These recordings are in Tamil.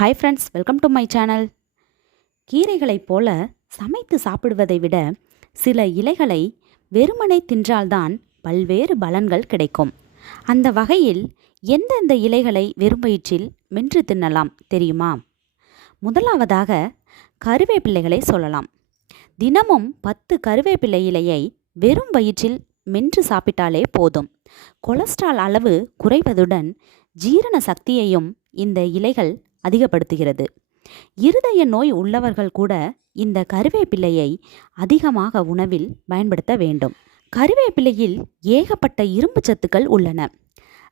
Hi friends welcome to my channel கீரைகளைப் போல சமைத்து சாப்பிடுவதை விட சில இலைகளை வெறுமனை தின்றால்தான் பல்வேறு பலன்கள் கிடைக்கும். அந்த வகையில் எந்தெந்த இலைகளை வெறும் வயிற்றில் மென்று தின்னலாம் தெரியுமா? முதலாவதாக கருவேப்பிள்ளைகளை சொல்லலாம். தினமும் பத்து கருவேப்பிள்ளை இலையை வெறும் வயிற்றில் மென்று சாப்பிட்டாலே போதும். கொலஸ்ட்ரால் அளவு குறைவதுடன் ஜீரண சக்தியையும் இந்த இலைகள் அதிகப்படுத்துகிறது. இருதய நோய் உள்ளவர்கள் கூட இந்த கருவேப்பிள்ளையை அதிகமாக உணவில் பயன்படுத்த வேண்டும். கருவேப்பிலையில் ஏகப்பட்ட இரும்பு சத்துக்கள் உள்ளன.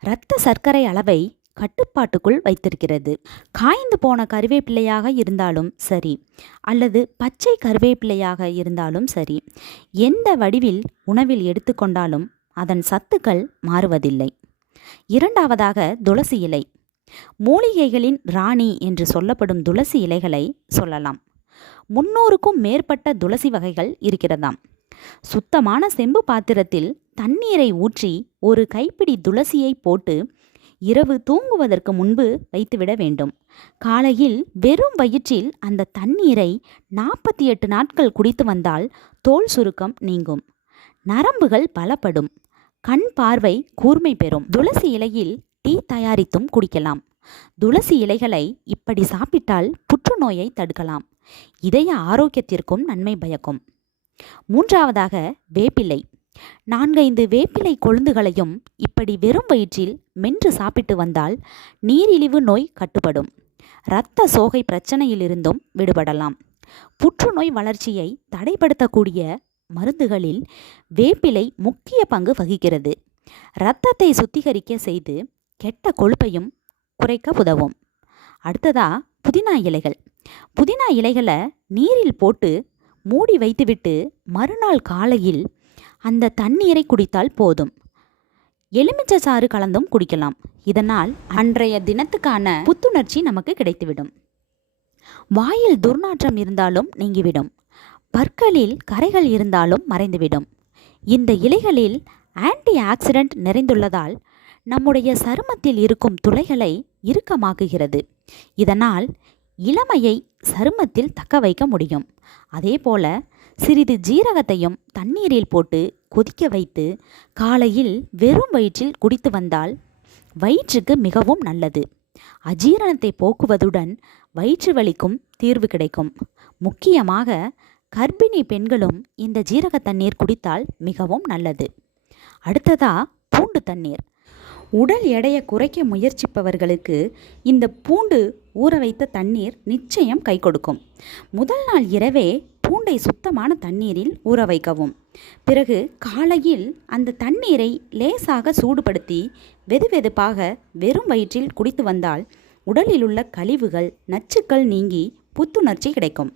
இரத்த சர்க்கரை அளவை கட்டுப்பாட்டுக்குள் வைத்திருக்கிறது. காய்ந்து போன கருவேப்பிள்ளையாக இருந்தாலும் சரி அல்லது பச்சை கருவேப்பிள்ளையாக இருந்தாலும் சரி எந்த வடிவில் உணவில் எடுத்துக்கொண்டாலும் அதன் சத்துக்கள் மாறுவதில்லை. இரண்டாவதாக துளசி இலை. மூலிகைகளின் ராணி என்று சொல்லப்படும் துளசி இலைகளை சொல்லலாம். முன்னூறுக்கும் மேற்பட்ட துளசி வகைகள் இருக்கிறதாம். சுத்தமான செம்பு பாத்திரத்தில் தண்ணீரை ஊற்றி ஒரு கைப்பிடி துளசியை போட்டு இரவு தூங்குவதற்கு முன்பு வைத்துவிட வேண்டும். காலையில் வெறும் வயிற்றில் அந்த தண்ணீரை நாற்பத்தி எட்டு நாட்கள் குடித்து வந்தால் தோல் சுருக்கம் நீங்கும். நரம்புகள் பலப்படும். கண் பார்வை கூர்மை பெறும். துளசி இலையில் டீ தயாரித்தும் குடிக்கலாம். துளசி இலைகளை இப்படி சாப்பிட்டால் புற்றுநோயை தடுக்கலாம். இதய ஆரோக்கியத்திற்கும் நன்மை பயக்கும். மூன்றாவதாக வேப்பிலை. நான்கைந்து வேப்பிலை கொழுந்துகளையும் இப்படி வெறும் வயிற்றில் மென்று சாப்பிட்டு வந்தால் நீரிழிவு நோய் கட்டுப்படும். இரத்த சோகை பிரச்சனையிலிருந்தும் விடுபடலாம். புற்றுநோய் வளர்ச்சியை தடைப்படுத்தக்கூடிய மருந்துகளில் வேப்பிலை முக்கிய பங்கு வகிக்கிறது. இரத்தத்தை சுத்திகரிக்க செய்து கெட்ட கொழுப்பையும் குறைக்க உதவும். அடுத்ததா புதினா இலைகள். புதினா இலைகளை நீரில் போட்டு மூடி வைத்துவிட்டு மறுநாள் காலையில் அந்த தண்ணீரை குடித்தால் போதும். எலுமிச்சை சாறு கலந்தும் குடிக்கலாம். இதனால் அன்றைய தினத்துக்கான புத்துணர்ச்சி நமக்கு கிடைத்துவிடும். வாயில் துர்நாற்றம் இருந்தாலும் நீங்கிவிடும். பற்களில் கரைகள் இருந்தாலும் மறைந்துவிடும். இந்த இலைகளில் ஆன்டி ஆக்சிடென்ட் நிறைந்துள்ளதால் நம்முடைய சருமத்தில் இருக்கும் துளைகளை இறுக்கமாக்குகிறது. இதனால் இளமையை சருமத்தில் தக்க வைக்க முடியும். அதேபோல சிறிது ஜீரகத்தையும் தண்ணீரில் போட்டு கொதிக்க வைத்து காலையில் வெறும் வயிற்றில் குடித்து வந்தால் வயிற்றுக்கு மிகவும் நல்லது. அஜீரணத்தை போக்குவதுடன் வயிற்று வலிக்கும் தீர்வு கிடைக்கும். முக்கியமாக கர்ப்பிணி பெண்களும் இந்த ஜீரக தண்ணீர் குடித்தால் மிகவும் நல்லது. அடுத்ததா பூண்டு தண்ணீர். உடல் எடையை குறைக்க முயற்சிப்பவர்களுக்கு இந்த பூண்டு ஊற வைத்த தண்ணீர் நிச்சயம் கை கொடுக்கும். முதல் நாள் இரவே பூண்டை சுத்தமான தண்ணீரில் ஊற வைக்கவும். பிறகு காலையில் அந்த தண்ணீரை லேசாக சூடுபடுத்தி வெதுவெதுப்பாக வெறும் வயிற்றில் குடித்து வந்தால் உடலில் உள்ள கழிவுகள் நச்சுக்கள் நீங்கி புத்துணர்ச்சி கிடைக்கும்.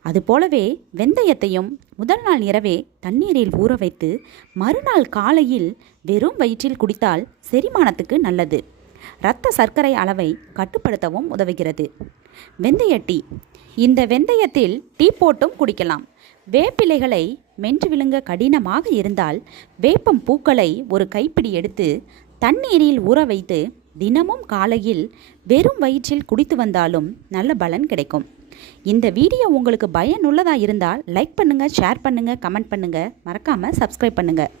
அதுபோலவே வெந்தயத்தையும் முதல் நாள் இரவே தண்ணீரில் ஊற வைத்து மறுநாள் காலையில் வெறும் வயிற்றில் குடித்தால் செரிமானத்துக்கு நல்லது. இரத்த சர்க்கரை அளவை கட்டுப்படுத்தவும் உதவுகிறது. வெந்தய டீ. இந்த வெந்தயத்தில் டீ போட்டும் குடிக்கலாம். வேப்பிலைகளை மென்று விழுங்க கடினமாக இருந்தால் வேப்பம் பூக்களை ஒரு கைப்பிடி எடுத்து தண்ணீரில் ஊற வைத்து தினமும் காலையில் வெறும் வயிற்றில் குடித்து வந்தாலும் நல்ல பலன் கிடைக்கும். இந்த வீடியோ உங்களுக்கு பயனுள்ளதாக இருந்தால் லைக் பண்ணுங்கள் ஷேர் பண்ணுங்கள் கமெண்ட் பண்ணுங்கள் மறக்காமல் சப்ஸ்கிரைப் பண்ணுங்கள்